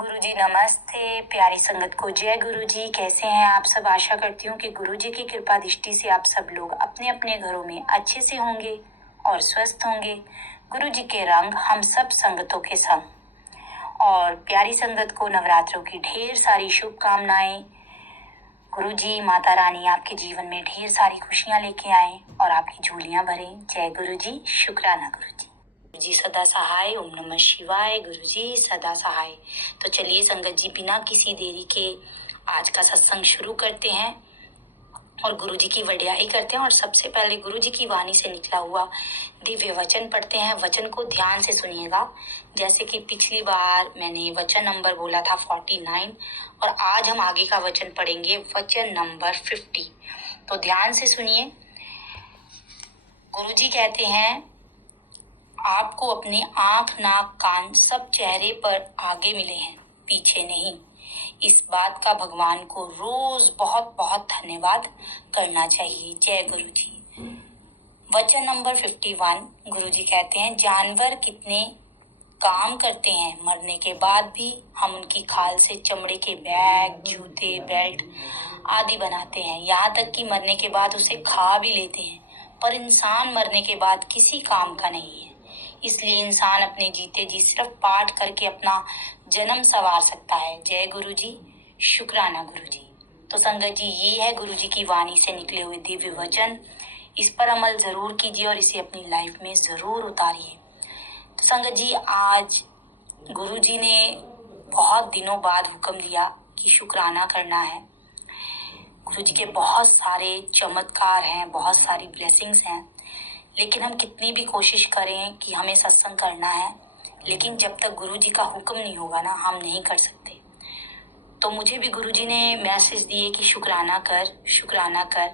गुरुजी नमस्ते, प्यारी संगत को जय गुरुजी। कैसे हैं आप सब? आशा करती हूँ कि गुरुजी की कृपा दृष्टि से आप सब लोग अपने अपने घरों में अच्छे से होंगे और स्वस्थ होंगे। गुरुजी के रंग हम सब संगतों के संग। और प्यारी संगत को नवरात्रों की ढेर सारी शुभकामनाएं। गुरुजी माता रानी आपके जीवन में ढेर सारी खुशियां लेके आए और आपकी झोलियां भरें। जय गुरुजी, शुक्राना गुरुजी। गुरुजी सदा सहाय। ओम नमः शिवाय। गुरुजी सदा सहाय। तो चलिए संगत जी, बिना किसी देरी के आज का सत्संग शुरू करते हैं और गुरुजी की वड्याई करते हैं। और सबसे पहले गुरुजी की वाणी से निकला हुआ दिव्य वचन पढ़ते हैं। वचन को ध्यान से सुनिएगा। जैसे कि पिछली बार मैंने वचन नंबर बोला था 49 और आज हम आगे का वचन पढ़ेंगे वचन नंबर 50। तो ध्यान से सुनिए। गुरुजी कहते हैं, आपको अपने आंख, नाक, कान सब चेहरे पर आगे मिले हैं, पीछे नहीं। इस बात का भगवान को रोज बहुत बहुत धन्यवाद करना चाहिए। जय गुरुजी। वचन नंबर 51 गुरुजी कहते हैं, जानवर कितने काम करते हैं, मरने के बाद भी हम उनकी खाल से चमड़े के बैग, जूते, बेल्ट आदि बनाते हैं। यहाँ तक कि मरने के बाद उसे खा भी लेते हैं। पर इंसान मरने के बाद किसी काम का नहीं है। इसलिए इंसान अपने जीते जी सिर्फ पाठ करके अपना जन्म संवार सकता है। जय गुरुजी, शुक्राना गुरुजी। तो संगत जी, ये है गुरुजी की वाणी से निकले हुए दिव्य वचन। इस पर अमल जरूर कीजिए और इसे अपनी लाइफ में जरूर उतारिए। तो संगत जी, आज गुरुजी ने बहुत दिनों बाद हुक्म दिया कि शुक्राना करना है। गुरुजी के बहुत सारे चमत्कार हैं, बहुत सारी ब्लेसिंग्स हैं, लेकिन हम कितनी भी कोशिश करें कि हमें सत्संग करना है, लेकिन जब तक गुरुजी का हुक्म नहीं होगा ना, हम नहीं कर सकते। तो मुझे भी गुरुजी ने मैसेज दिए कि शुक्राना कर, शुक्राना कर।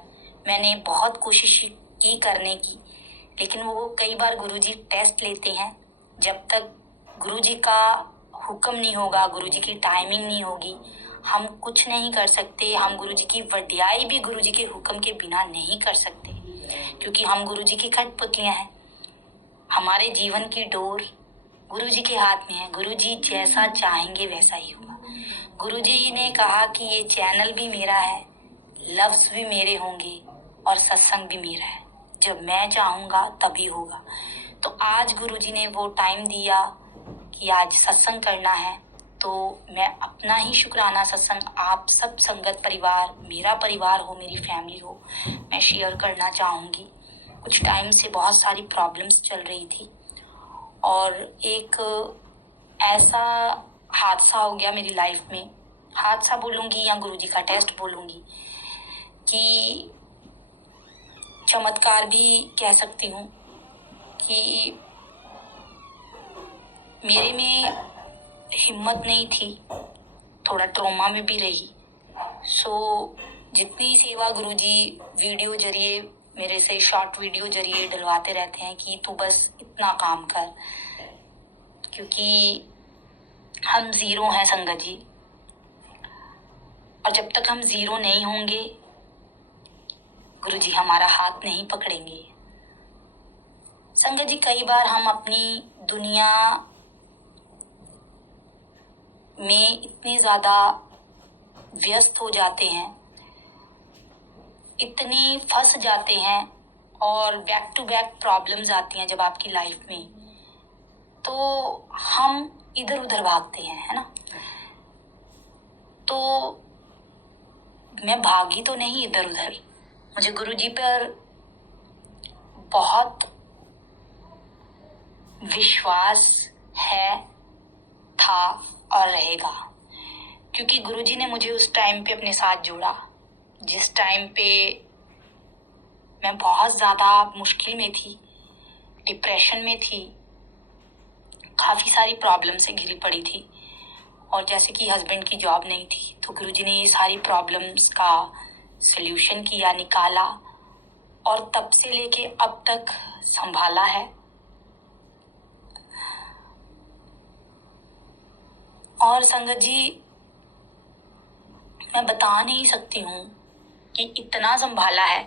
मैंने बहुत कोशिश की करने की, लेकिन वो कई बार गुरुजी टेस्ट लेते हैं। जब तक गुरुजी का हुक्म नहीं होगा, गुरुजी की टाइमिंग नहीं होगी, हम कुछ नहीं कर सकते। हम गुरुजी की वड्याई भी गुरुजी के हुक्म के बिना नहीं कर सकते, क्योंकि हम गुरुजी की कठपुतलियां हैं। हमारे जीवन की डोर गुरुजी के हाथ में है। गुरुजी जैसा चाहेंगे वैसा ही होगा। गुरुजी ने कहा कि ये चैनल भी मेरा है, लफ्ज भी मेरे होंगे और सत्संग भी मेरा है। जब मैं चाहूंगा तभी होगा। तो आज गुरुजी ने वो टाइम दिया कि आज सत्संग करना है, तो मैं अपना ही शुक्राना सत्संग आप सब संगत परिवार, मेरा परिवार हो, मेरी फैमिली हो, मैं शेयर करना चाहूँगी। कुछ टाइम से बहुत सारी प्रॉब्लम्स चल रही थी और एक ऐसा हादसा हो गया मेरी लाइफ में। हादसा बोलूँगी या गुरुजी का टेस्ट बोलूँगी कि चमत्कार भी कह सकती हूँ कि मेरे में हिम्मत नहीं थी, थोड़ा ट्रॉमा में भी रही। जितनी सेवा गुरुजी वीडियो जरिए मेरे से शॉर्ट वीडियो जरिए डलवाते रहते हैं कि तू बस इतना काम कर, क्योंकि हम जीरो हैं संगत जी। और जब तक हम जीरो नहीं होंगे, गुरुजी हमारा हाथ नहीं पकड़ेंगे। संगत जी, कई बार हम अपनी दुनिया में इतने ज्यादा व्यस्त हो जाते हैं, इतने फंस जाते हैं और बैक टू बैक प्रॉब्लम्स आती हैं जब आपकी लाइफ में, तो हम इधर उधर भागते हैं, है ना। तो मैं भागी तो नहीं इधर उधर। मुझे गुरुजी पर बहुत विश्वास है, था और रहेगा, क्योंकि गुरुजी ने मुझे उस टाइम पे अपने साथ जोड़ा जिस टाइम पे मैं बहुत ज़्यादा मुश्किल में थी, डिप्रेशन में थी, काफ़ी सारी प्रॉब्लम से घिरी पड़ी थी। और जैसे कि हस्बैंड की जॉब नहीं थी, तो गुरुजी ने ये सारी प्रॉब्लम्स का सल्यूशन किया, निकाला और तब से लेके अब तक संभाला है। और संगत जी, मैं बता नहीं सकती हूँ कि इतना संभाला है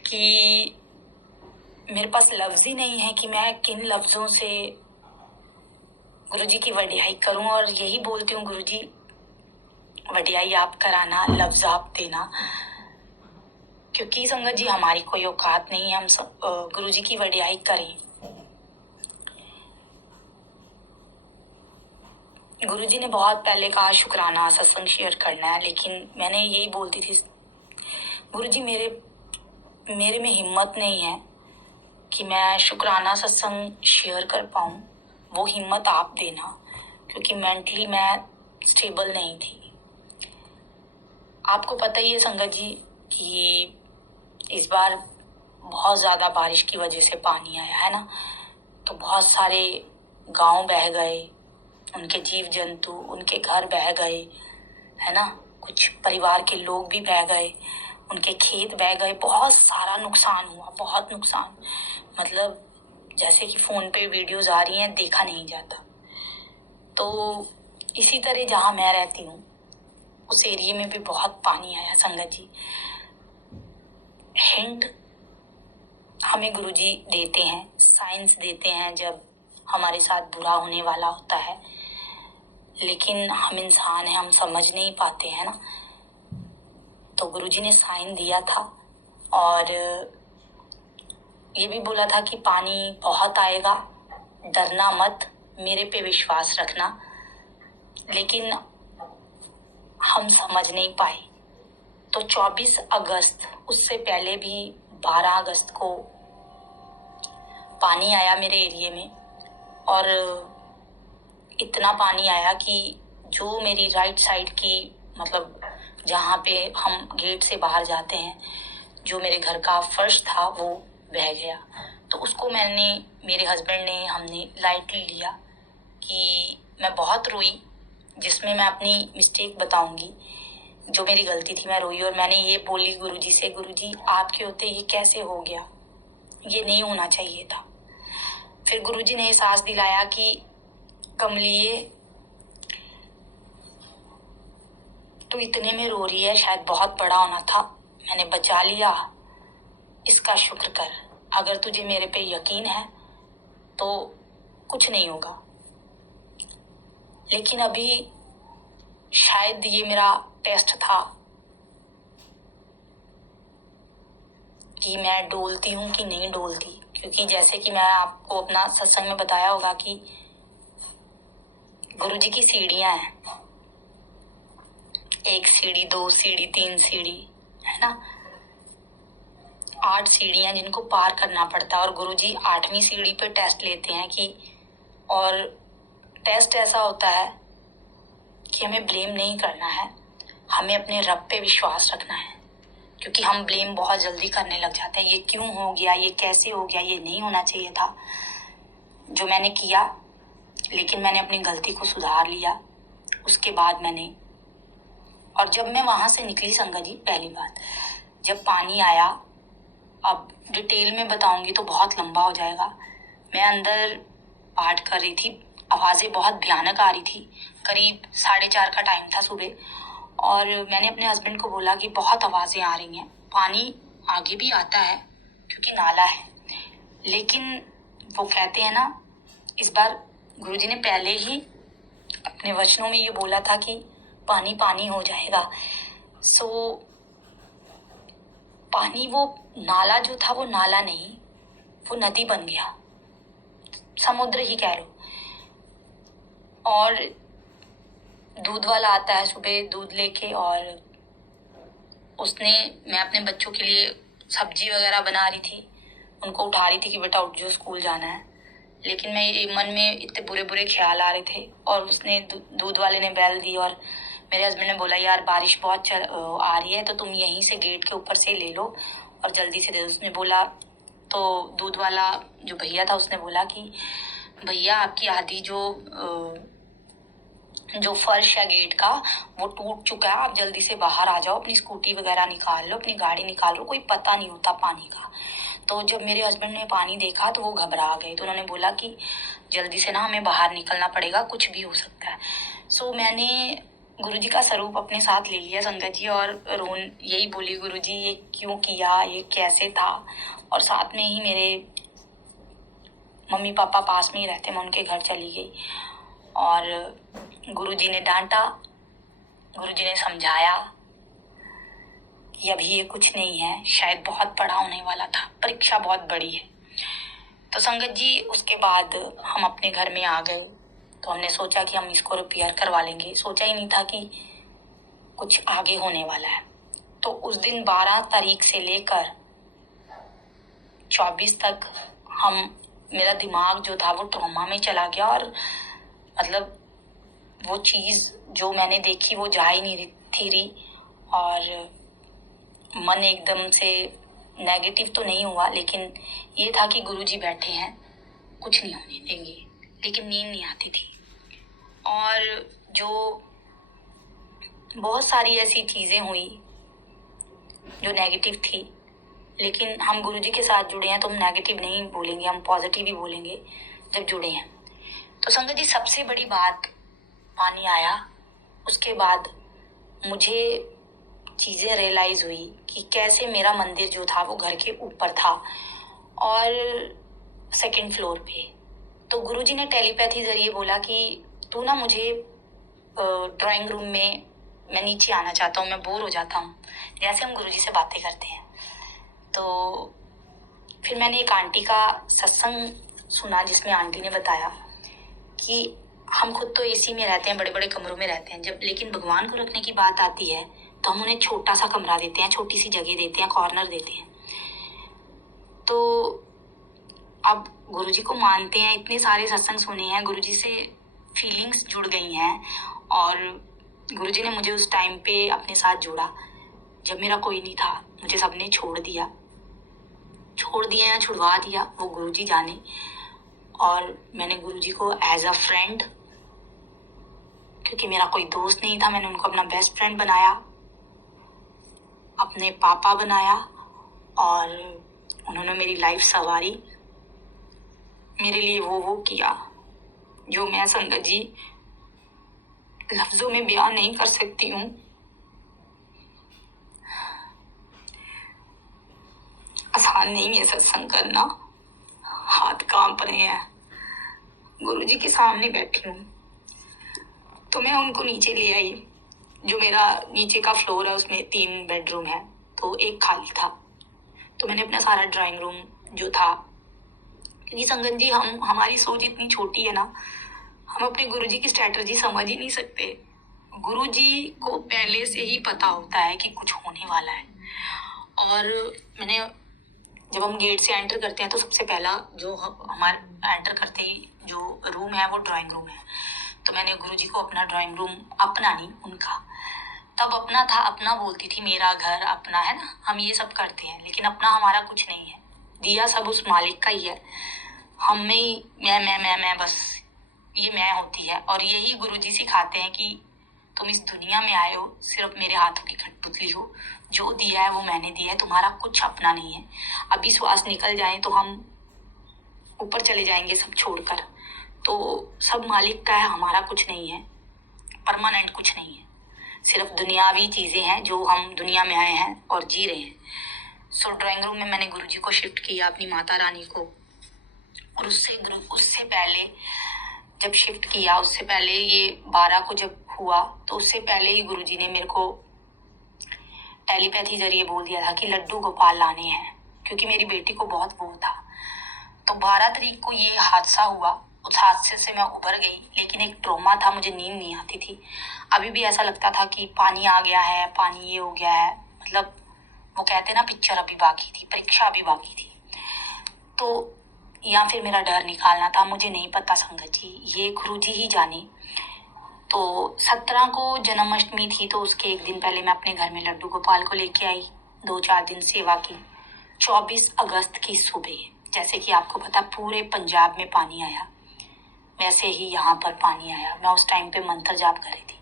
कि मेरे पास लफ्ज़ ही नहीं है कि मैं किन लफ्ज़ों से गुरुजी की वडियाई करूं और यही बोलती हूँ, गुरुजी वडियाई आप कराना, लफ्ज आप देना, क्योंकि संगत जी हमारी कोई औकात नहीं है हम गुरुजी की वडियाई करें। गुरुजी ने बहुत पहले कहा शुक्राना सत्संग शेयर करना है, लेकिन मैंने यही बोलती थी, गुरुजी मेरे में हिम्मत नहीं है कि मैं शुक्राना सत्संग शेयर कर पाऊं, वो हिम्मत आप देना, क्योंकि मेंटली मैं स्टेबल नहीं थी। आपको पता ही है संगत जी कि इस बार बहुत ज़्यादा बारिश की वजह से पानी आया है ना, तो बहुत सारे गांव बह गए, उनके जीव जंतु, उनके घर बह गए, है ना, कुछ परिवार के लोग भी बह गए, उनके खेत बह गए, बहुत सारा नुकसान हुआ, बहुत नुकसान, मतलब जैसे कि फोन पे वीडियोस आ रही हैं, देखा नहीं जाता। तो इसी तरह जहाँ मैं रहती हूँ उस एरिया में भी बहुत पानी आया संगत जी। हिंट हमें गुरुजी देते हैं, साइंस देते हैं जब हमारे साथ बुरा होने वाला होता है, लेकिन हम इंसान हैं, हम समझ नहीं पाते हैं ना। तो गुरुजी ने साइन दिया था और ये भी बोला था कि पानी बहुत आएगा, डरना मत, मेरे पे विश्वास रखना, लेकिन हम समझ नहीं पाए। तो 24 अगस्त, उससे पहले भी 12 अगस्त को पानी आया मेरे एरिया में, और इतना पानी आया कि जो मेरी राइट साइड की, मतलब जहाँ पे हम गेट से बाहर जाते हैं, जो मेरे घर का फर्श था वो बह गया। तो उसको मेरे हस्बैंड ने, हमने लाइटली लिया कि मैं बहुत रोई, जिसमें मैं अपनी मिस्टेक बताऊंगी, जो मेरी गलती थी मैं रोई और मैंने ये बोली गुरुजी से, गुरुजी आपके होते ये कैसे हो गया, ये नहीं होना चाहिए था। फिर गुरुजी ने एहसास दिलाया कि कमलिए तू इतने में रो रही है, शायद बहुत बड़ा होना था, मैंने बचा लिया, इसका शुक्र कर, अगर तुझे मेरे पे यकीन है तो कुछ नहीं होगा। लेकिन अभी शायद ये मेरा टेस्ट था कि मैं डोलती हूँ कि नहीं डोलती, क्योंकि जैसे कि मैं आपको अपना सत्संग में बताया होगा कि गुरुजी की सीढ़ियां हैं, 1 सीढ़ी, 2 सीढ़ी, 3 सीढ़ी, है ना, 8 सीढ़ियां जिनको पार करना पड़ता है, और गुरुजी 8वीं सीढ़ी पे टेस्ट लेते हैं कि, और टेस्ट ऐसा होता है कि हमें ब्लेम नहीं करना है, हमें अपने रब पे विश्वास रखना है, क्योंकि हम ब्लेम बहुत जल्दी करने लग जाते हैं, ये क्यों हो गया, ये कैसे हो गया, ये नहीं होना चाहिए था जो मैंने किया, लेकिन मैंने अपनी गलती को सुधार लिया। उसके बाद मैंने, और जब मैं वहां से निकली संगत जी, पहली बात जब पानी आया, अब डिटेल में बताऊंगी तो बहुत लंबा हो जाएगा, मैं अंदर पाठ कर रही थी, आवाजें बहुत भयानक आ रही थी, करीब 4:30 का टाइम था सुबह, और मैंने अपने हस्बैंड को बोला कि बहुत आवाजें आ रही हैं, पानी आगे भी आता है क्योंकि नाला है, लेकिन वो कहते हैं ना, इस बार गुरुजी ने पहले ही अपने वचनों में ये बोला था कि पानी पानी हो जाएगा। सो पानी, वो नाला जो था वो नाला नहीं, वो नदी बन गया, समुद्र ही कह लो। और दूध वाला आता है सुबह दूध लेके, और मैं अपने बच्चों के लिए सब्जी वगैरह बना रही थी, उनको उठा रही थी कि बेटा उठ जाओ स्कूल जाना है, लेकिन मेरे मन में इतने बुरे बुरे ख्याल आ रहे थे, और उसने दूध वाले ने बैल दी, और मेरे हस्बैंड ने बोला यार बारिश बहुत आ रही है, तो तुम यहीं से गेट के ऊपर से ले लो और जल्दी से दे दो। उसने बोला, तो दूध वाला जो भैया था उसने बोला कि भैया आपकी आधी जो फर्श है गेट का वो टूट चुका है, आप जल्दी से बाहर आ जाओ, अपनी स्कूटी वगैरह निकाल लो, अपनी गाड़ी निकाल लो, कोई पता नहीं होता पानी का। तो जब मेरे हस्बैंड ने पानी देखा तो वो घबरा गए, तो उन्होंने बोला कि जल्दी से ना हमें बाहर निकलना पड़ेगा, कुछ भी हो सकता है। सो मैंने गुरुजी का स्वरूप अपने साथ ले लिया संगत जी, और यही बोली गुरुजी ये क्यों किया, ये कैसे था। और साथ में ही मेरे मम्मी पापा पास में ही रहते, मैं उनके घर चली गई, और गुरुजी ने डांटा, गुरुजी ने समझाया कि अभी ये कुछ नहीं है, शायद बहुत बड़ा होने वाला था, परीक्षा बहुत बड़ी है। तो संगत जी उसके बाद हम अपने घर में आ गए। तो हमने सोचा कि हम इसको रिपेयर करवा लेंगे, सोचा ही नहीं था कि कुछ आगे होने वाला है। तो उस दिन 12 तारीख से लेकर 24 तक मेरा दिमाग जो था वो ट्रॉमा में चला गया, और मतलब वो चीज़ जो मैंने देखी वो जा ही नहीं थी रही, और मन एकदम से नेगेटिव तो नहीं हुआ, लेकिन ये था कि गुरुजी बैठे हैं, कुछ नहीं होने देंगे। लेकिन नींद नहीं आती थी, और जो बहुत सारी ऐसी चीज़ें हुई जो नेगेटिव थी। लेकिन हम गुरुजी के साथ जुड़े हैं तो हम नेगेटिव नहीं बोलेंगे, हम पॉजिटिव ही बोलेंगे जब जुड़े हैं। तो संगत जी सबसे बड़ी बात, पानी आया, उसके बाद मुझे चीज़ें रियलाइज़ हुई कि कैसे मेरा मंदिर जो था वो घर के ऊपर था और सेकंड फ्लोर पे। तो गुरुजी ने टेलीपैथी जरिए बोला कि तू ना मुझे ड्राइंग रूम में, मैं नीचे आना चाहता हूँ, मैं बोर हो जाता हूँ, जैसे हम गुरुजी से बातें करते हैं। तो फिर मैंने एक आंटी का सत्संग सुना जिसमें आंटी ने बताया कि हम खुद तो एसी में रहते हैं, बड़े बड़े कमरों में रहते हैं, जब लेकिन भगवान को रखने की बात आती है तो हम उन्हें छोटा सा कमरा देते हैं, छोटी सी जगह देते हैं, कॉर्नर देते हैं। तो अब गुरुजी को मानते हैं, इतने सारे सत्संग सुने हैं, गुरुजी से फीलिंग्स जुड़ गई हैं, और गुरुजी ने मुझे उस टाइम पे अपने साथ जोड़ा जब मेरा कोई नहीं था। मुझे सबने छोड़ दिया या छुड़वा दिया वो गुरुजी जाने, और मैंने गुरुजी को एज अ फ्रेंड, क्योंकि मेरा कोई दोस्त नहीं था, मैंने उनको अपना बेस्ट फ्रेंड बनाया, अपने पापा बनाया, और उन्होंने मेरी लाइफ संवारी, मेरे लिए वो किया जो मैं संगत जी लफ्जों में बयान नहीं कर सकती हूँ। आसान नहीं है सत्संग करना, हाथ कांप रहे हैं। गुरुजी के सामने बैठी हूँ तो मैं उनको नीचे ले आई। जो मेरा नीचे का फ्लोर है उसमें 3 बेडरूम है, तो एक खाली था। तो मैंने अपना सारा ड्राइंग रूम जो था, क्योंकि संगत जी हमारी सोच इतनी छोटी है ना, हम अपने गुरुजी की स्ट्रैटेजी समझ ही नहीं सकते। गुरुजी को पहले से ही पता होता है कि कुछ होने वाला है। और जब हम गेट से एंटर करते हैं तो सबसे पहला जो हमारे एंटर करते ही जो रूम है वो ड्राइंग रूम है। तो मैंने गुरुजी को अपना ड्राइंग रूम, अपना नहीं उनका, तब अपना था, अपना बोलती थी, मेरा घर अपना है ना, हम ये सब करते हैं, लेकिन अपना हमारा कुछ नहीं है, दिया सब उस मालिक का ही है। हम में ही मैं बस ये मैं होती है। और यही गुरुजी सिखाते हैं कि तुम इस दुनिया में आए हो, सिर्फ मेरे हाथों की कठपुतली हो, जो दिया है वो मैंने दिया है, तुम्हारा कुछ अपना नहीं है। अभी श्वास निकल जाए तो हम ऊपर चले जाएंगे सब छोड़कर, तो सब मालिक का है, हमारा कुछ नहीं है, परमानेंट कुछ नहीं है, सिर्फ दुनियावी चीजें हैं जो हम दुनिया में आए हैं और जी रहे हैं। सो ड्राइंग रूम में मैंने गुरुजी को शिफ्ट किया, अपनी माता रानी को, और उससे पहले जब शिफ्ट किया, उससे पहले ये 12 को जब हुआ, तो उससे पहले ही गुरुजी ने मेरे को टेलीपैथी जरिए बोल दिया था कि लड्डू गोपाल लाने हैं, क्योंकि मेरी बेटी को बहुत वो था। तो 12 तारीख को ये हादसा हुआ, उस हादसे से मैं उभर गई, लेकिन एक ट्रॉमा था, मुझे नींद नहीं आती थी। अभी भी ऐसा लगता था कि पानी आ गया है, पानी ये हो गया है, मतलब वो कहते ना पिक्चर अभी बाकी थी, परीक्षा अभी बाकी थी। तो या फिर मेरा डर निकालना था, मुझे नहीं पता संगत जी, ये गुरुजी ही जाने। तो 17 को जन्माष्टमी थी, तो उसके एक दिन पहले मैं अपने घर में लड्डू गोपाल को लेके आई, 2-4 दिन सेवा की। 24 अगस्त की सुबह, जैसे कि आपको पता पूरे पंजाब में पानी आया, वैसे ही यहाँ पर पानी आया। मैं उस टाइम पे मंत्र जाप कर रही थी,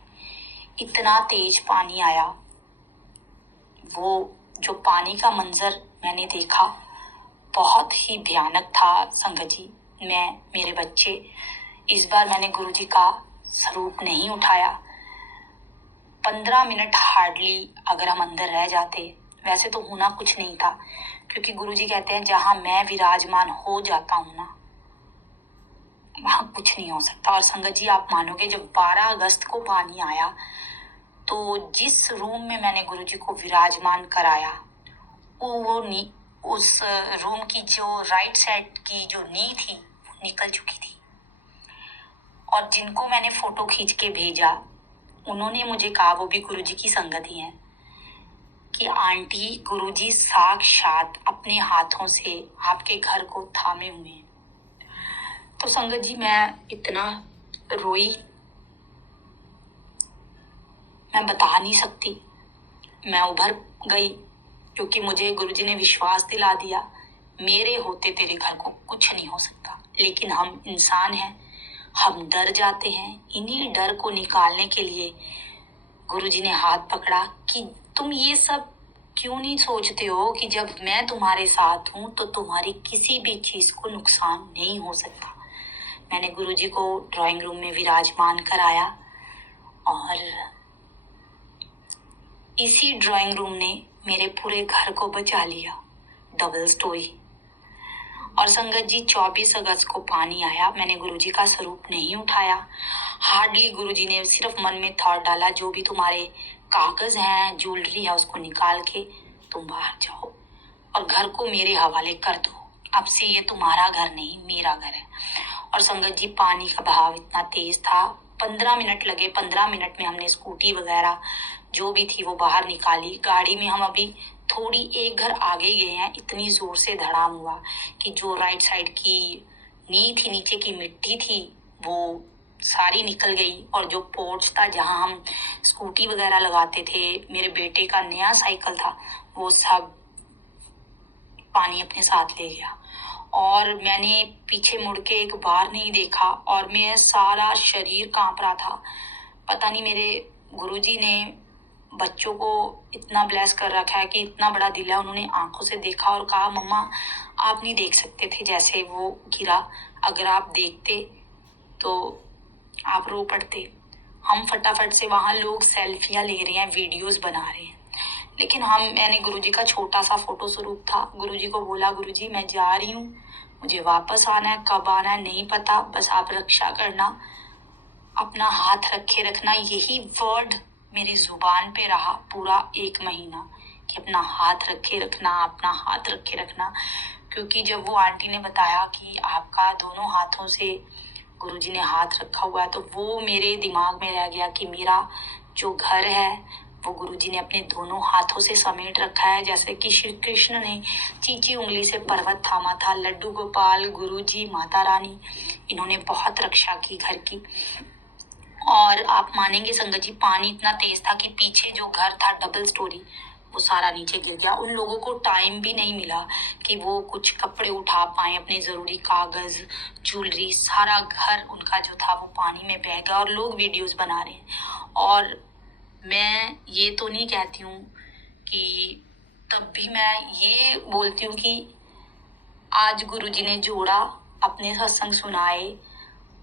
इतना तेज पानी आया। वो जो पानी का मंजर मैंने देखा बहुत ही भयानक था संगत जी। मेरे बच्चे, इस बार मैंने गुरुजी का स्वरूप नहीं उठाया। 15 मिनट हार्डली अगर हम अंदर रह जाते, वैसे तो होना कुछ नहीं था, क्योंकि गुरुजी कहते हैं जहां मैं विराजमान हो जाता हूँ ना, वहाँ कुछ नहीं हो सकता। और संगत जी आप मानोगे, जब 12 अगस्त को पानी आया तो जिस रूम में मैंने गुरुजी को विराजमान कराया वो नी उस रूम की जो राइट साइड की जो नींव थी वो निकल चुकी थी। और जिनको मैंने फोटो खींच के भेजा उन्होंने मुझे कहा, वो भी गुरुजी की संगत ही हैं, कि आंटी गुरुजी साक्षात अपने हाथों से आपके घर को थामे हुए हैं। तो संगत जी मैं इतना रोई, मैं बता नहीं सकती। मैं उभर गई क्योंकि मुझे गुरुजी ने विश्वास दिला दिया, मेरे होते तेरे घर को कुछ नहीं हो सकता। लेकिन हम इंसान हैं, हम डर जाते हैं। इन्हीं डर को निकालने के लिए गुरुजी ने हाथ पकड़ा कि तुम ये सब क्यों नहीं सोचते हो कि जब मैं तुम्हारे साथ हूं तो तुम्हारी किसी भी चीज को नुकसान नहीं हो सकता। मैंने गुरुजी को ड्राइंग रूम में विराजमान कराया और इसी ड्राइंग रूम ने मेरे पूरे घर को बचा लिया। Double storey. और संगत जी 24 अगस्त को पानी आया, मैंने गुरुजी का स्वरूप नहीं उठाया। हार्डली गुरुजी ने सिर्फ मन में थॉट डाला, जो भी तुम्हारे कागज हैं, ज्वेलरी है, उसको निकाल के तुम बाहर जाओ और घर को मेरे हवाले कर दो। अब से ये तुम्हारा घर नहीं, मेरा घर है। और संगत जी पानी का बहाव इतना तेज था, 15 मिनट लगे। 15 मिनट में हमने स्कूटी वगैरह जो भी थी वो बाहर निकाली। गाड़ी में हम अभी थोड़ी एक घर आगे गए हैं, इतनी जोर से धड़ाम हुआ कि जो राइट साइड की नी थी, नीचे की मिट्टी थी, वो सारी निकल गई। और जो पोर्च था जहां हम स्कूटी वगैरह लगाते थे, मेरे बेटे का नया साइकिल था, वो सब पानी अपने साथ ले गया। और मैंने पीछे मुड़ के एक बार नहीं देखा और मेरा सारा शरीर कांप रहा था। पता नहीं मेरे गुरुजी ने बच्चों को इतना ब्लेस कर रखा है कि इतना बड़ा दिल है, उन्होंने आंखों से देखा और कहा, मम्मा आप नहीं देख सकते थे जैसे वो गिरा, अगर आप देखते तो आप रो पड़ते। हम फटाफट से, वहां लोग सेल्फियां ले रहे हैं, वीडियोस बना रहे हैं, लेकिन मैंने गुरुजी का छोटा सा फोटो स्वरूप था। गुरुजी को बोला, गुरुजी मैं जा रही हूँ, मुझे वापस आना है, कब आना है नहीं पता, बस आप रक्षा करना, अपना हाथ रखे रखना। यही वर्ड मेरी जुबान पे रहा पूरा 1 महीना कि अपना हाथ रखे रखना, अपना हाथ रखे रखना। क्योंकि जब वो आंटी ने बताया कि आपका दोनों हाथों से गुरुजी ने हाथ रखा हुआ है, तो वो मेरे दिमाग में रह गया कि मेरा जो घर है वो गुरुजी ने अपने दोनों हाथों से समेट रखा है। जैसे कि श्री कृष्ण ने चींची उंगली से पर्वत थामा था, लड्डू गोपाल, गुरुजी, माता रानी, इन्होंने बहुत रक्षा की घर की। और आप मानेंगे संगत जी, पानी इतना तेज था कि पीछे जो घर था डबल स्टोरी, वो सारा नीचे गिर गया। उन लोगों को टाइम भी नहीं मिला कि वो कुछ कपड़े उठा पाए, अपने जरूरी कागज, ज्वेलरी, सारा घर उनका जो था वो पानी में बह गया। और लोग वीडियोस बना रहे हैं। और मैं ये तो नहीं कहती हूँ कि, तब भी मैं ये बोलती हूँ कि आज गुरुजी ने जोड़ा, अपने सत्संग सुनाए,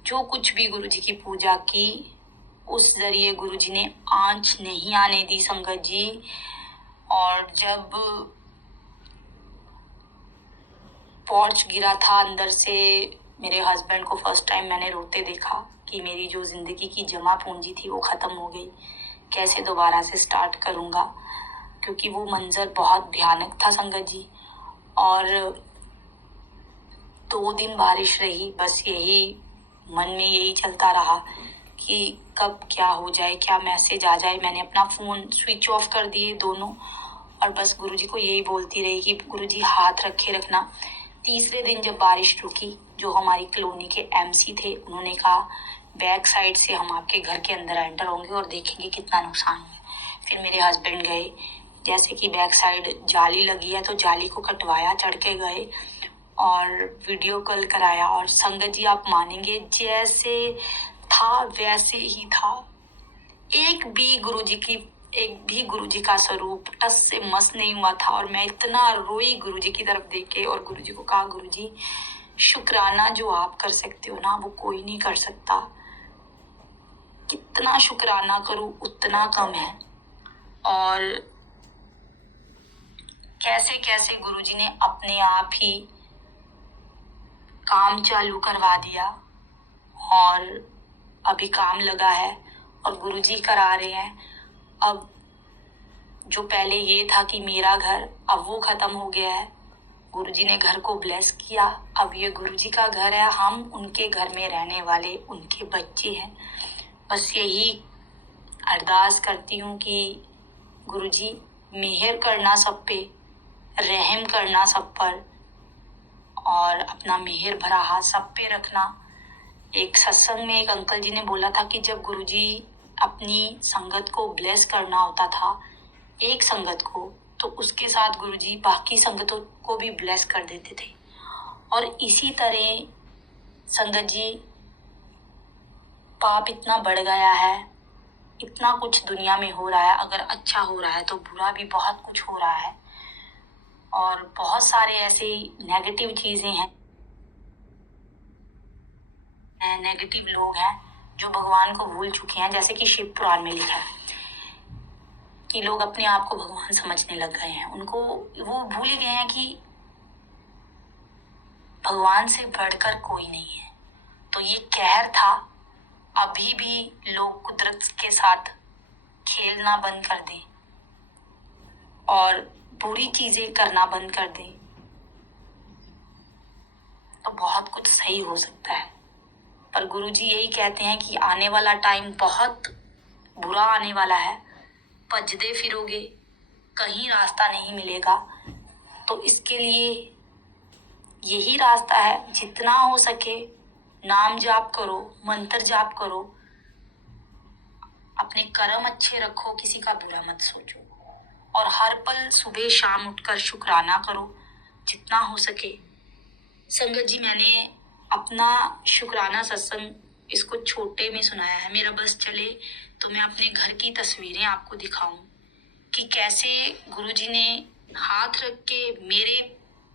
जो कुछ भी गुरुजी की पूजा की, उस जरिए गुरुजी ने आंच नहीं आने दी संगत जी। और जब पोर्च गिरा था अंदर से, मेरे हस्बैंड को फर्स्ट टाइम मैंने रोते देखा कि मेरी जो जिंदगी की जमा पूंजी थी वो खत्म हो गई, कैसे दोबारा से स्टार्ट करूंगा, क्योंकि वो मंजर बहुत भयानक था संगत जी। और 2 दिन बारिश रही, बस यही मन में यही चलता रहा कि कब क्या हो जाए, क्या मैसेज आ जाए। मैंने अपना फोन स्विच ऑफ कर दिए दोनों, और बस गुरुजी को यही बोलती रही कि गुरुजी हाथ रखे रखना। तीसरे दिन जब बारिश रुकी, जो हमारी कॉलोनी के एमसी थे, उन्होंने कहा बैक साइड से हम आपके घर के अंदर एंटर होंगे और देखेंगे कितना नुकसान हुआ। फिर मेरे हस्बैंड गए, जैसे कि बैक साइड जाली लगी है तो जाली को कटवाया, चढ़ के गए और वीडियो कॉल कराया। और संगत जी आप मानेंगे, जैसे था वैसे ही था। एक भी गुरुजी का स्वरूप टस से मस नहीं हुआ था। और मैं इतना रोई गुरुजी की तरफ देख के, और गुरुजी को कहा, गुरुजी शुक्राना जो आप कर सकते हो ना, वो कोई नहीं कर सकता। कितना शुक्राना करूं उतना कम है। और कैसे कैसे गुरुजी ने अपने आप ही काम चालू करवा दिया। और अभी काम लगा है और गुरुजी करा रहे हैं। अब जो पहले ये था कि मेरा घर, अब वो खत्म हो गया है। गुरुजी ने घर को ब्लेस किया, अब ये गुरुजी का घर है, हम उनके घर में रहने वाले उनके बच्चे हैं। बस यही अरदास करती हूँ कि गुरुजी मेहर करना सब पे, रहम करना सब पर और अपना मेहर भरा हाथ सब पे रखना। एक सत्संग में एक अंकल जी ने बोला था कि जब गुरुजी अपनी संगत को ब्लेस करना होता था, एक संगत को, तो उसके साथ गुरुजी बाकी संगतों को भी ब्लेस कर देते थे। और इसी तरह संगत जी, पाप इतना बढ़ गया है, इतना कुछ दुनिया में हो रहा है, अगर अच्छा हो रहा है तो बुरा भी बहुत कुछ हो रहा है और बहुत सारे ऐसे नेगेटिव चीजें हैं, नेगेटिव लोग हैं जो भगवान को भूल चुके हैं। जैसे कि शिव पुराण में लिखा है कि लोग अपने आप को भगवान समझने लग गए हैं, उनको वो भूल गए हैं कि भगवान से बढ़कर कोई नहीं है। तो ये कहर था, अभी भी लोग कुदरत के साथ खेलना बंद कर दें और बुरी चीजें करना बंद कर दें तो बहुत कुछ सही हो सकता है। पर गुरुजी यही कहते हैं कि आने वाला टाइम बहुत बुरा आने वाला है, भजदे फिरोगे, कहीं रास्ता नहीं मिलेगा। तो इसके लिए यही रास्ता है, जितना हो सके नाम जाप करो, मंत्र जाप करो, अपने कर्म अच्छे रखो, किसी का बुरा मत सोचो और हर पल सुबह शाम उठकर शुक्राना करो जितना हो सके। संगत जी, मैंने अपना शुक्राना सत्संग इसको छोटे में सुनाया है। मेरा बस चले तो मैं अपने घर की तस्वीरें आपको दिखाऊं कि कैसे गुरुजी ने हाथ रख के मेरे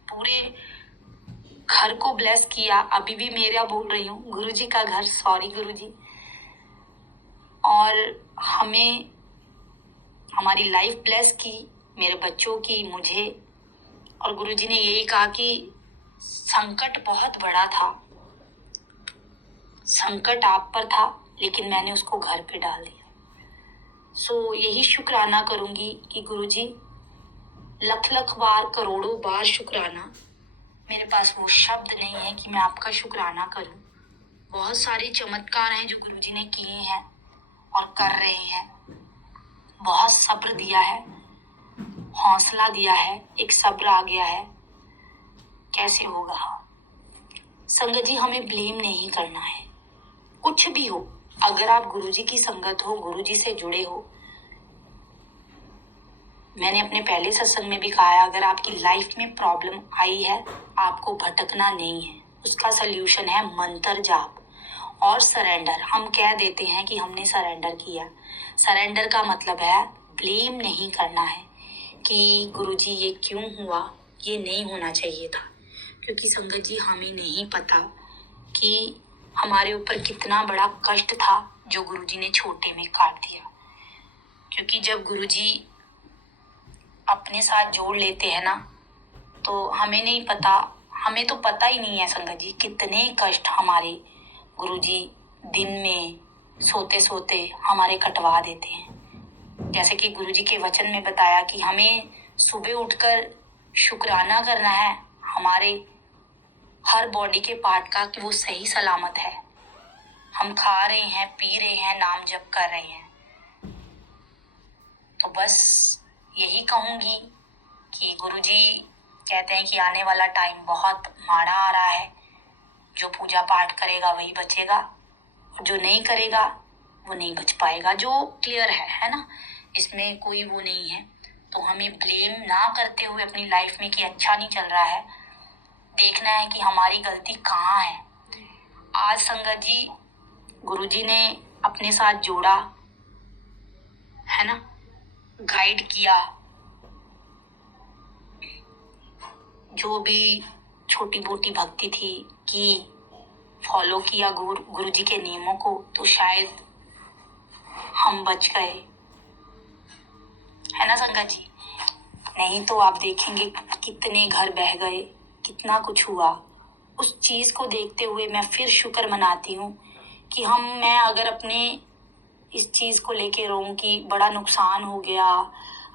पूरे घर को ब्लेस किया। अभी भी मेरा बोल रही हूँ, गुरुजी का घर, सॉरी गुरुजी। और हमें हमारी लाइफ ब्लेस की, मेरे बच्चों की, मुझे। और गुरुजी ने यही कहा कि संकट बहुत बड़ा था, संकट आप पर था, लेकिन मैंने उसको घर पे डाल दिया। सो यही शुक्राना करूंगी कि गुरुजी, लख लख बार, करोड़ों बार शुक्राना। मेरे पास वो शब्द नहीं है कि मैं आपका शुक्राना करूं। बहुत सारे चमत्कार हैं जो गुरुजी ने किए हैं और कर रहे हैं। बहुत सब्र दिया है, हौसला दिया है, एक सब्र आ गया है। कैसे होगा संगत जी, हमें ब्लेम नहीं करना है, कुछ भी हो। अगर आप गुरुजी की संगत हो, गुरुजी से जुड़े हो, मैंने अपने पहले सत्संग में भी कहा है, अगर आपकी लाइफ में प्रॉब्लम आई है, आपको भटकना नहीं है। उसका सल्यूशन है मंत्र जाप और सरेंडर। हम कह देते हैं कि हमने सरेंडर किया। सरेंडर का मतलब है ब्लेम नहीं करना है कि गुरुजी ये क्यों हुआ, ये नहीं होना चाहिए था। क्योंकि संगत जी, हमें नहीं पता कि हमारे ऊपर कितना बड़ा कष्ट था जो गुरुजी ने छोटे में काट दिया। क्योंकि जब गुरुजी अपने साथ जोड़ लेते हैं ना, तो हमें नहीं पता, हमें तो पता ही नहीं है संगत जी, कितने कष्ट हमारे गुरुजी दिन में सोते सोते हमारे कटवा देते हैं। जैसे कि गुरुजी के वचन में बताया कि हमें सुबह उठकर शुक्राना करना है हमारे हर बॉडी के पार्ट का, कि वो सही सलामत है, हम खा रहे हैं, पी रहे हैं, नाम जप कर रहे हैं। तो बस यही कहूंगी कि गुरुजी कहते हैं कि आने वाला टाइम बहुत माड़ा आ रहा है। जो पूजा पाठ करेगा वही बचेगा और जो नहीं करेगा वो नहीं बच पाएगा, जो क्लियर है ना, इसमें कोई वो नहीं है। तो हमें ब्लेम ना करते हुए अपनी लाइफ में कि अच्छा नहीं चल रहा है, देखना है कि हमारी गलती कहाँ है। आज संगत जी, गुरुजी ने अपने साथ जोड़ा है ना, गाइड किया, जो भी छोटी मोटी भक्ति थी की, फॉलो किया गुरुजी के नियमों को, तो शायद हम बच गए, है ना संगत जी। नहीं तो आप देखेंगे कितने घर बह गए, कितना कुछ हुआ। उस चीज को देखते हुए मैं फिर शुक्र मनाती हूँ कि मैं अगर अपने इस चीज को लेके रोऊं कि बड़ा नुकसान हो गया,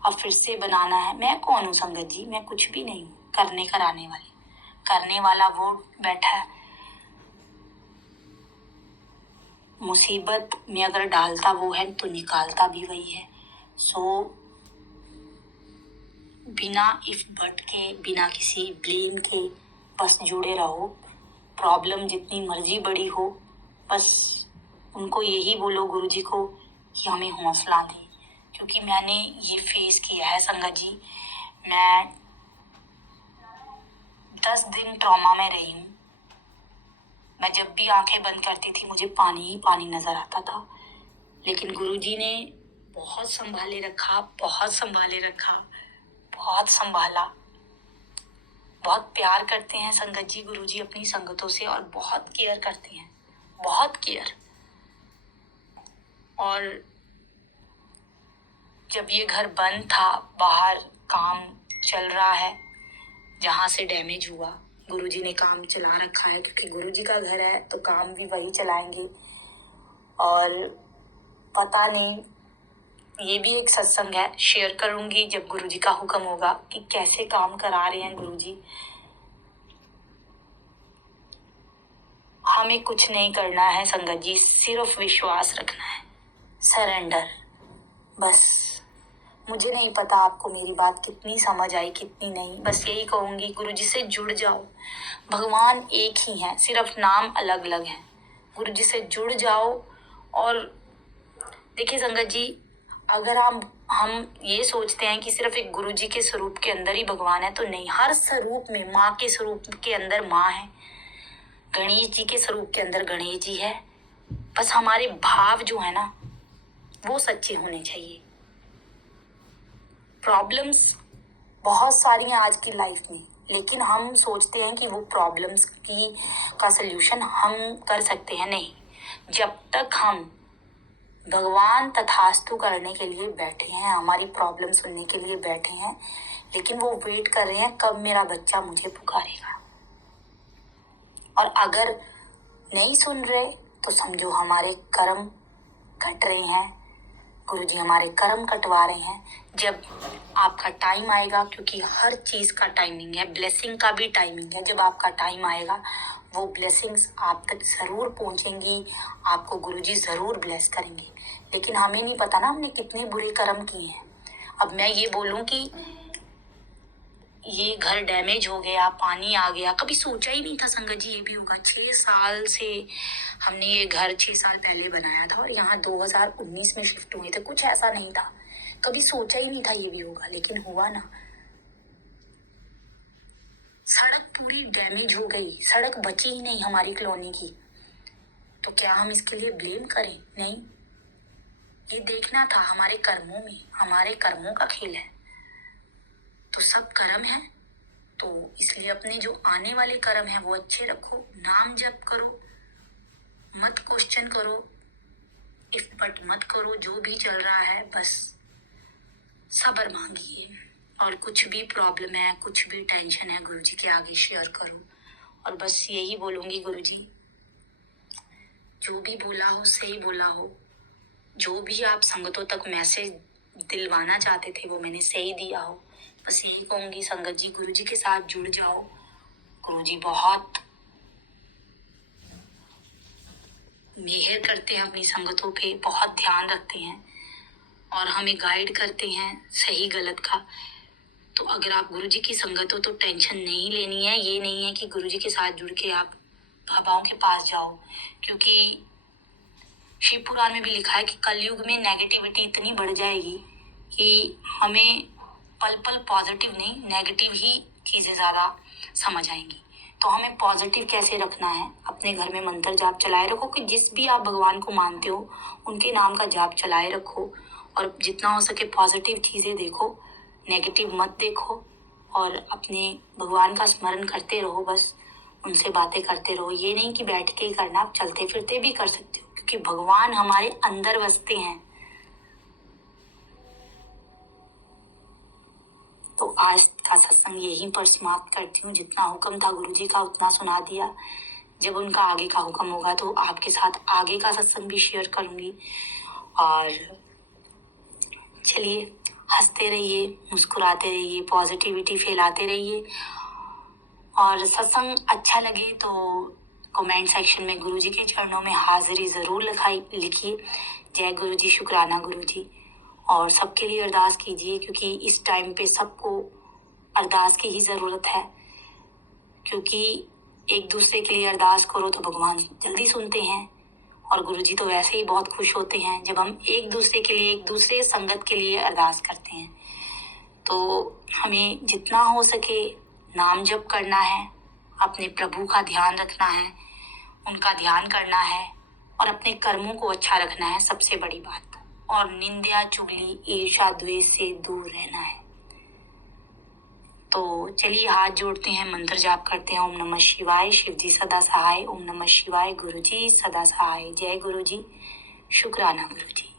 अब फिर से बनाना है। मैं कौन हूँ संगत जी? मैं कुछ भी नहीं हूँ करने कराने वाली। करने वाला वो बैठा है। मुसीबत में अगर डालता वो है तो निकालता भी वही है। सो बिना इफ बट के, बिना किसी ब्लेम के बस जुड़े रहो। प्रॉब्लम जितनी मर्जी बड़ी हो, बस उनको यही बोलो गुरुजी को कि हमें हौसला दें। क्योंकि मैंने ये फेस किया है संगत जी। मैं 10 दिन ट्रॉमा में रही हूँ। मैं जब भी आंखें बंद करती थी मुझे पानी ही पानी नजर आता था। लेकिन गुरुजी ने बहुत संभाले रखा, बहुत संभाले रखा, बहुत संभाला। बहुत प्यार करते हैं संगत जी गुरुजी अपनी संगतों से, और बहुत केयर करते हैं, बहुत केयर। और जब ये घर बंद था, बाहर काम चल रहा है, जहां से डैमेज हुआ, गुरुजी ने काम चला रखा है क्योंकि गुरुजी का घर है तो काम भी वही चलाएंगे। और पता नहीं, ये भी एक सत्संग है, शेयर करूंगी जब गुरुजी का हुक्म होगा कि कैसे काम करा रहे हैं गुरुजी। हमें कुछ नहीं करना है संगत जी, सिर्फ विश्वास रखना है, सरेंडर। बस मुझे नहीं पता आपको मेरी बात कितनी समझ आई कितनी नहीं। बस यही कहूंगी, गुरुजी से जुड़ जाओ। भगवान एक ही है, सिर्फ नाम अलग अलग है। गुरुजी से जुड़ जाओ। और देखिए संगत जी, अगर हम ये सोचते हैं कि सिर्फ एक गुरुजी के स्वरूप के अंदर ही भगवान है, तो नहीं। हर स्वरूप में, माँ के स्वरूप के अंदर माँ है, गणेश जी के स्वरूप के अंदर गणेश जी है। बस हमारे भाव जो है ना, वो सच्चे होने चाहिए। प्रॉब्लम्स बहुत सारी हैं आज की लाइफ में, लेकिन हम सोचते हैं कि वो प्रॉब्लम्स का सल्यूशन हम कर सकते हैं। नहीं, जब तक हम भगवान तथास्तु करने के लिए बैठे हैं, हमारी प्रॉब्लम सुनने के लिए बैठे हैं, लेकिन वो वेट कर रहे हैं कब मेरा बच्चा मुझे पुकारेगा। और अगर नहीं सुन रहे तो समझो हमारे कर्म कट रहे हैं, गुरुजी हमारे कर्म कटवा रहे हैं। जब आपका टाइम आएगा, क्योंकि हर चीज का टाइमिंग है, ब्लेसिंग का भी टाइमिंग है, जब आपका टाइम आएगा वो ब्लेसिंग्स आप तक जरूर पहुंचेंगी, आपको गुरुजी जरूर ब्लेस करेंगे। लेकिन हमें नहीं पता ना हमने कितने बुरे कर्म किए हैं। अब मैं ये बोलूं कि ये घर डैमेज हो गया, पानी आ गया, कभी सोचा ही नहीं था संगत जी ये भी होगा। 6 साल से हमने ये घर 6 साल पहले बनाया था और यहाँ 2019 में शिफ्ट हुए थे। कुछ ऐसा नहीं था, कभी सोचा ही नहीं था ये भी होगा, लेकिन हुआ ना। सड़क पूरी डैमेज हो गई, सड़क बची ही नहीं हमारी कॉलोनी की। तो क्या हम इसके लिए ब्लेम करें? नहीं, ये देखना था हमारे कर्मों में, हमारे कर्मों का खेल है। तो सब कर्म है, तो इसलिए अपने जो आने वाले कर्म है वो अच्छे रखो, नाम जप करो, मत क्वेश्चन करो, इफ बट मत करो। जो भी चल रहा है बस सब्र मांगिए। और कुछ भी प्रॉब्लम है, कुछ भी टेंशन है, गुरुजी के आगे शेयर करो। और बस यही बोलूंगी, गुरुजी जो भी बोला हो सही बोला हो, जो भी आप संगतों तक मैसेज दिलवाना चाहते थे वो मैंने सही दिया हो। बस यही कहूंगी संगत जी, गुरुजी के साथ जुड़ जाओ। गुरुजी बहुत मेहर करते हैं अपनी संगतों पे, बहुत ध्यान रखते हैं और हमें गाइड करते हैं सही गलत का। तो अगर आप गुरुजी की संगत हो तो टेंशन नहीं लेनी है। ये नहीं है कि गुरुजी के साथ जुड़ के आप बाबाओं के पास जाओ, क्योंकि शिव पुराण में भी लिखा है कि कलयुग में नेगेटिविटी इतनी बढ़ जाएगी कि हमें पल पल पॉजिटिव नहीं, नेगेटिव ही चीजें ज्यादा समझ आएंगी। तो हमें पॉजिटिव कैसे रखना है? अपने घर में मंत्र जाप चलाए रखो, कि जिस भी आप भगवान को मानते हो उनके नाम का जाप चलाए रखो, और जितना हो सके पॉजिटिव चीजें देखो, नेगेटिव मत देखो। और अपने भगवान का स्मरण करते रहो, बस उनसे बातें करते रहो। ये नहीं कि बैठ के ही करना, आप चलते फिरते भी कर सकते हो, क्योंकि भगवान हमारे अंदर बसते हैं। तो आज का सत्संग यहीं पर समाप्त करती हूँ। जितना हुक्म था गुरुजी का उतना सुना दिया। जब उनका आगे का हुक्म होगा तो आपके साथ आगे का सत्संग भी शेयर करूंगी। और चलिए, हंसते रहिए, मुस्कुराते रहिए, पॉजिटिविटी फैलाते रहिए। और सत्संग अच्छा लगे तो कमेंट सेक्शन में गुरुजी के चरणों में हाजिरी ज़रूर लिखिए। जय गुरुजी, शुक्राना गुरुजी। और सबके लिए अरदास कीजिए, क्योंकि इस टाइम पे सबको अरदास की ही ज़रूरत है। क्योंकि एक दूसरे के लिए अरदास करो तो भगवान जल्दी सुनते हैं, और गुरुजी तो वैसे ही बहुत खुश होते हैं जब हम एक दूसरे के लिए, एक दूसरे संगत के लिए अरदास करते हैं। तो हमें जितना हो सके नाम जप करना है, अपने प्रभु का ध्यान रखना है, उनका ध्यान करना है, और अपने कर्मों को अच्छा रखना है, सबसे बड़ी बात। और निंदा, चुगली, ईर्ष्या, द्वेष से दूर रहना है। तो चलिए, हाथ जोड़ते हैं, मंत्र जाप करते हैं। ओम नमः शिवाय, शिव जी सदा सहाय। ओम नमः शिवाय, गुरु जी सदा सहाय। जय गुरु जी, शुक्राना गुरु जी।